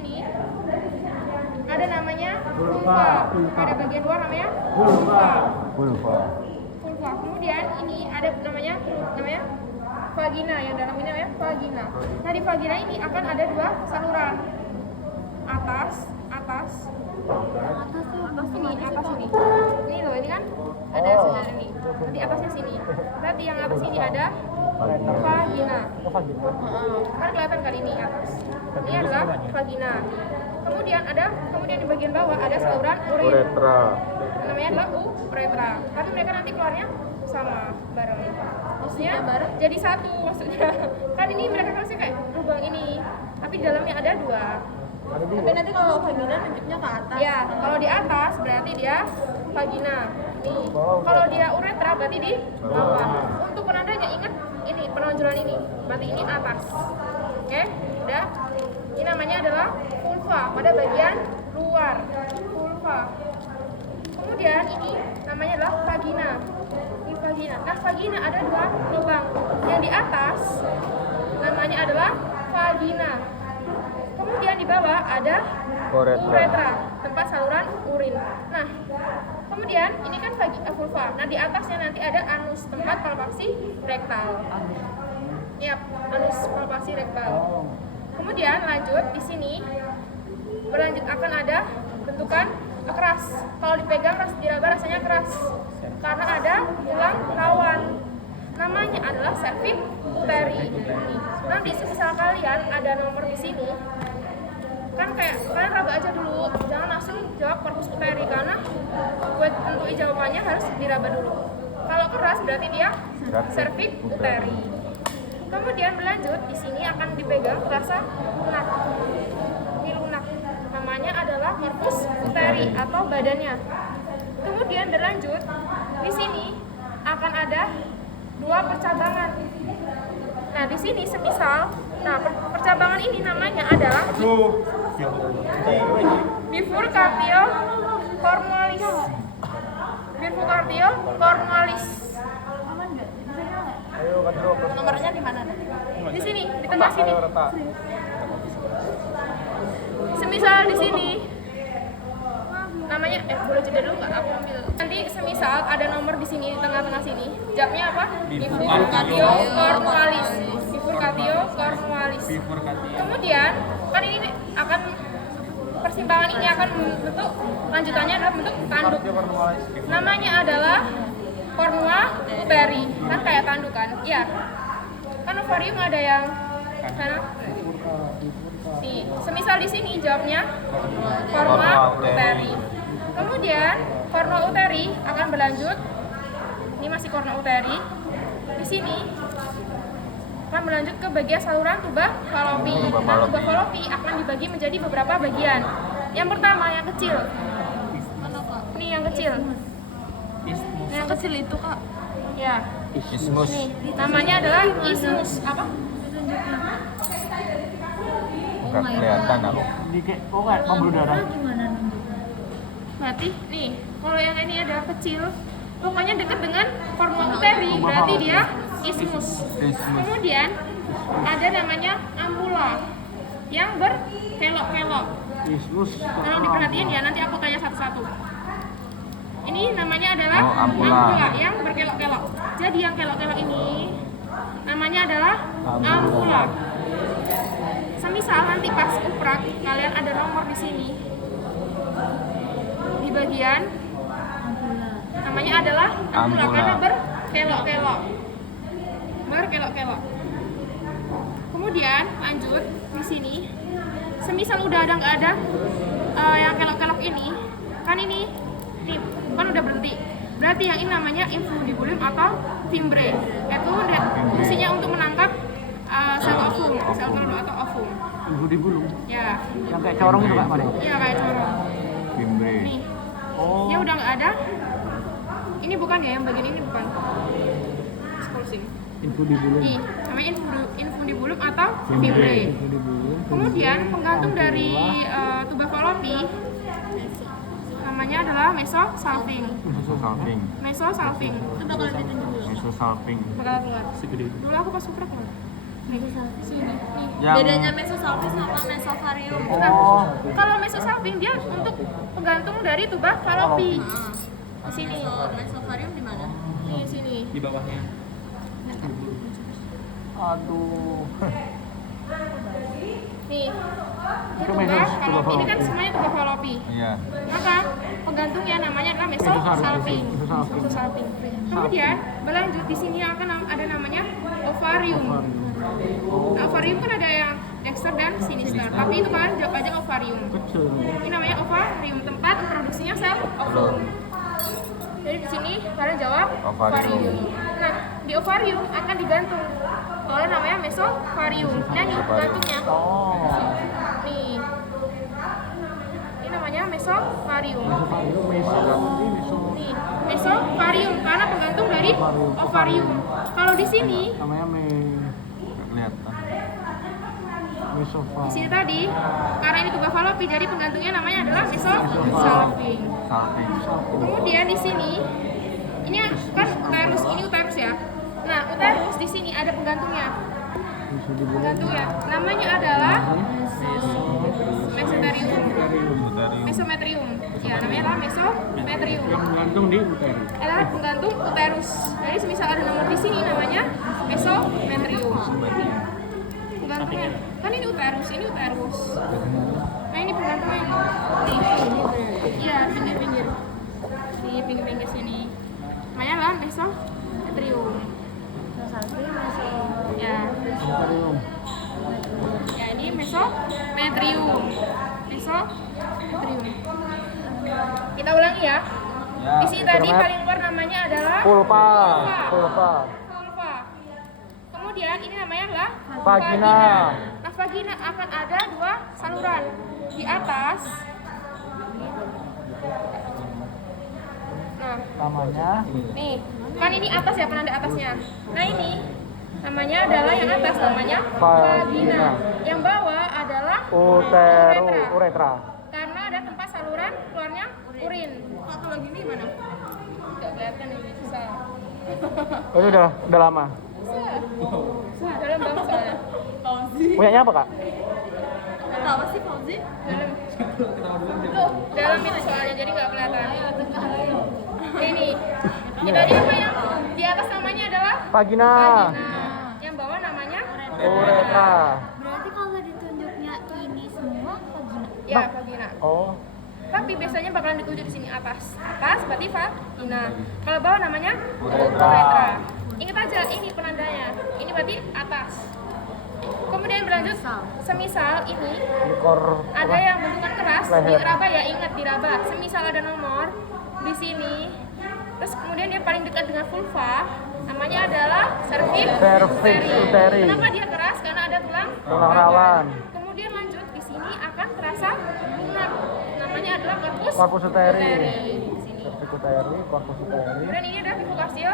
sini ada namanya vulva. Pada bagian luar namanya vulva. Vulva. Kemudian ini ada namanya vagina, yang dalam ini namanya vagina. Nah, di vagina ini akan ada dua saluran. Atas ini. Ini loh, ini kan ada saluran ini. Di atasnya sini. Berarti yang atas ini ada vagina. Kan kelihatan kan ini atas. Ini adalah vagina. Kemudian di bagian bawah ada saluran Uretra. namanya adalah uretra. Tapi mereka nanti keluarnya sama bareng. Maksudnya jadi satu maksudnya. Kan ini mereka harusnya kayak lubang ini, tapi di dalamnya ada dua. Tapi nanti kalau vagina nunjuknya ke atas. Ya, kalau di atas berarti dia vagina. Nih. Kalau dia uretra berarti di bawah. Untuk penandanya ingat ini penonjolan ini. Berarti ini atas. Oke? Udah. Ini namanya adalah vulva pada bagian luar. Vulva. Kemudian ini namanya adalah vagina. Ini vagina. Nah, vagina ada dua lubang. Yang di atas namanya adalah vagina. Kemudian di bawah ada uretra, tempat saluran urin. Nah, kemudian ini kan vulva. Nah, di atasnya nanti ada anus, tempat palpasi rektal. Yap, anus palpasi rektal. Kemudian lanjut di sini berlanjut akan ada bentukan keras. Kalau dipegang diraba rasanya keras karena ada tulang rawan. Namanya adalah cervix uteri. Nanti semisal kalian ada nomor di sini, kan kayak kalian raba aja dulu, jangan langsung jawab corpus uteri karena buat tentuin jawabannya harus diraba dulu. Kalau keras berarti dia cervix uteri. Kemudian berlanjut di sini akan dipegang rasa lunak. Ini lunak. Namanya adalah corpus uteri atau badannya. Kemudian berlanjut di sini akan ada dua percabangan. Nah, di sini semisal percabangan ini namanya adalah bifurcatio cornualis. Bifurcatio cornualis. Nomornya di mana? Di sini, di tengah sini. Semisal di sini namanya boleh jeda dulu nggak? Aku ambil. Nanti semisal ada nomor di sini di tengah-tengah sini. Jawabnya apa? Bifurcatio cornualis. Bifurcatio cornualis. Kemudian kan ini akan persimpangan ini akan bentuk lanjutannya adalah bentuk tanduk. Namanya adalah cornua uteri. Kan kayak tanduk kan? Iya. Kan ovarium ada yang sana. Nih, semisal di sini jawabnya cornua uteri. Kemudian cornua uteri akan berlanjut. Ini masih cornua uteri. Di sini akan berlanjut ke bagian saluran tuba Fallopi. Nah, tuba Fallopi akan dibagi menjadi beberapa bagian. Yang pertama yang kecil. Ini yang kecil. Yang kecil itu kak. Ya. Ismus. Nih, namanya adalah ismus. Apa? Enggak kelihatan aku. Oh kayak pembuluh darah. Berarti nih, kalau yang ini ada kecil, pokoknya dekat dengan cornua uteri, berarti dia ismus. Kemudian ada namanya ampula yang berkelok-kelok. Ismus. Tolong diperhatiin ya, nanti aku tanya satu-satu. Ini namanya adalah ampula yang berkelok-kelok. Jadi yang kelok-kelok ini namanya adalah ampula. Semisal nanti pas uprak kalian ada nomor di sini di bagian namanya adalah ampula karena berkelok-kelok. Berkelok-kelok. Kemudian lanjut di sini. Semisal udah ada nggak ada yang kelok-kelok ini, kan ini kan udah berhenti. Berarti yang ini namanya infundibulum atau fimbre. Itu fungsinya untuk menangkap sel ovum, sel telur atau ovum. Infundibulum. Ya. Yang kayak corong itu Kak, Mari. Iya, kayak corong. Fimbre. Nih. Oh. Ya udah nggak ada. Ini bukan ya, yang bagian ini bukan. Scouting. Infundibulum. Nih, namanya infundibulum atau fimbre. Infundibulum. Kemudian penggantung dari tuba Fallopi namanya adalah mesosalping. Mesosalping. Mesosalping. Itu bakal ditunjuk dulu. Mesosalping. Bakal keluar. Segede. Dulu aku pas suprak loh. Nih, sini. Nih. Yang Bedanya mesosalping sama mesovarium. Nah, kalau mesosalping dia untuk penggantung dari tuba falopi. Di sini. Mesovarium di mana? Di sini. Di bawahnya. Aduh. Nih. Ini Itu tuba mesos, falopi. tuba Ini kan falopi. semuanya tuba falopi. iya. Maka penggantungnya namanya adalah mesosalping. Mesosalping. Mesosalping. Kemudian berlanjut di sini akan ada namanya ovarium. Nah, ovarium kan ada yang Dexter dan Sinister. Tapi itu kan jawab aja ovarium. Kecil. Ini namanya ovarium, tempat produksinya sel ovum. Jadi di sini kalian jawab ovarium. Nah, di ovarium akan digantung oleh namanya mesovarium. Nah, ini gantungnya. Oh. Nih. Ini namanya mesovarium. Mesovarium, meso. Nih, mesovarium karena penggantung dari ovarium. Kalau di sini, Namanya Kelihatan. mesovarium. di sini tadi karena ini tuba falopi jadi penggantungnya namanya adalah mesosalping. Salping. Kemudian di sini ini kan uterus, ini uterus ya. Nah, uterus di sini ada penggantungnya. Bisa dibuat. Penggantungnya namanya adalah mesoterium. Uterium. Mesometrium. Ya, namanya adalah mesometrium. Yang menggantung di uterus. Adalah penggantung uterus. Jadi semisal ada nomor di sini namanya mesometrium. Penggantungnya kan ini uterus, ini uterus. Nah, ini penggantungnya di iya pinggir-pinggir. Di pinggir-pinggir sini. Namanya adalah mesometrium. Ya. Mesovarium. Ya, ini mesometrium. Mesometrium. Kita ulangi ya. Ya. Di sini tadi paling luar namanya adalah Pulpa. vulva. Kemudian ini namanya adalah Vagina. Nah, vagina akan ada dua saluran. Di atas. Nah, Namanya nih, kan ini atas ya, pernah ada atasnya. Nah, ini namanya adalah yang atas namanya vagina. Yang bawah adalah uretra. karena ada tempat saluran keluarnya urin. Kok kalau gini gimana? Nggak kelihatan ini susah. Oh, itu udah lama. Susah dalam bang soalnya. Fauzi. Punyanya apa, Kak? Kata apa sih Fauzi? Dalam. Tuh, dalam itu soalnya jadi nggak kelihatan. Ini. Ini tadi apa yang di atas namanya adalah Vagina. vagina. Yang bawah namanya Uretra. Berarti kalau ditunjuknya ini semua vagina. ya vagina. Oh. Tapi biasanya bakalan ditunjuk di sini atas. Atas berarti vagina. Kalau bawah namanya Uretra. uretra. Ingat aja ini penandanya. Ini berarti atas. Kemudian berlanjut, semisal ini Likor. ada yang bentukan keras, Leher. diraba ya, ingat diraba. Semisal ada nomor di sini, terus kemudian dia paling dekat dengan vulva, namanya adalah cervix uteri. Kenapa dia keras? Karena ada tulang rawan. Kemudian lanjut di sini akan terasa lunak, namanya adalah Corpus uteri. Di sini. Cervix uteri, corpus uteri. Kemudian ini ada bifurcatio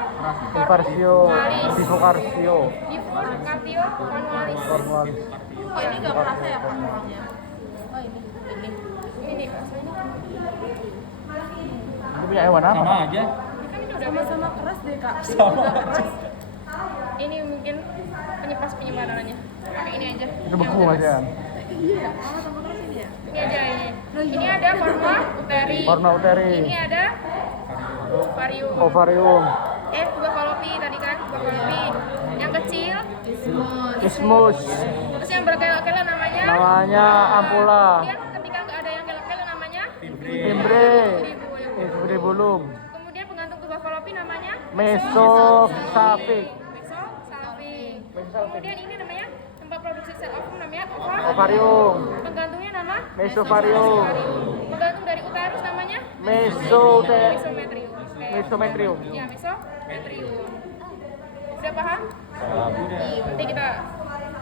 Bivarsio. cornualis. Bifurcatio. Bifurcatio cornualis. Cornualis. Kok ini nggak kerasa ya posisinya? Oh ini. Ini nih, Ini punya hewan apa? Sama aja. kan ini udah Sama-sama keras deh kak. Sama aja. ini mungkin penyebarannya. Pakai ini aja. Itu Yang beku jelas. aja. Iya, sama-sama keras ini ya. Ini aja ini. Ini ada cornu uteri. Cornu uteri. Ini ada ovarium. Ovarium. Tuba falopi tadi kan, tuba falopi. Yang kecil, Ismus. terus yang berkelok-kelok namanya. Namanya ampula. Kemudian ketika nggak ada yang kelok-kelok namanya Timbre. Infundibulum. Kemudian penggantung tuba falopi namanya Mesosalping. mesosalping. Kemudian ini namanya tempat produksi sel ovum namanya Ovarium. Penggantungnya nama Mesovarium. Penggantung dari uterus namanya Mesometrium. mesometrium. Ya, mesometrium. Udah paham? Nanti kita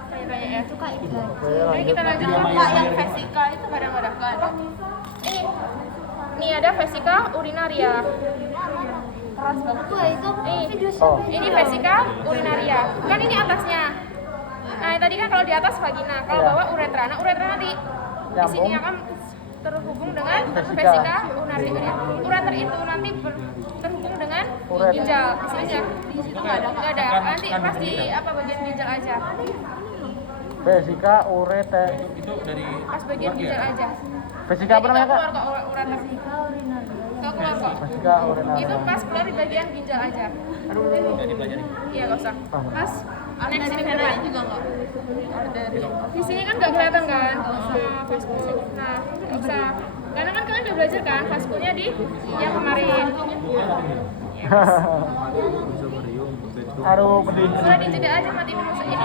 tanya-tanya ya. Suka itu. Jadi kita lanjut Kak yang vesika itu kadang-kadang. Ini ada vesika urinaria. keras banget. Wah, itu video Oh. Ini vesika urinaria. Kan ini atasnya. Nah, yang tadi kan kalau di atas vagina, kalau Iya. bawah uretra. Nah, uretra nanti di sini Nyambung. akan terhubung dengan Vesika. vesika urinaria. Uretra itu nanti terhubung dengan ginjal. Di sini aja. Di situ nggak ada. Nggak ada. Nanti pas di apa bagian ginjal aja. Fisika, urete. Itu dari Pas bagian ginjal aja. Fisika apa Jadi namanya nggak kak? keluar kok ureter. Nggak keluar kok. Fisika, urina. Itu pas keluar di bagian ginjal aja. Iya nggak usah. Pas next Dari minggu venanya depan. juga nggak? Arteri. Di sini kan nggak kelihatan kan? Vaskul. Nah, nggak usah. Karena kan kalian udah belajar kan vaskulnya di yang kemarin. Aduh, pedih. Udah dijeda aja mati minum ini.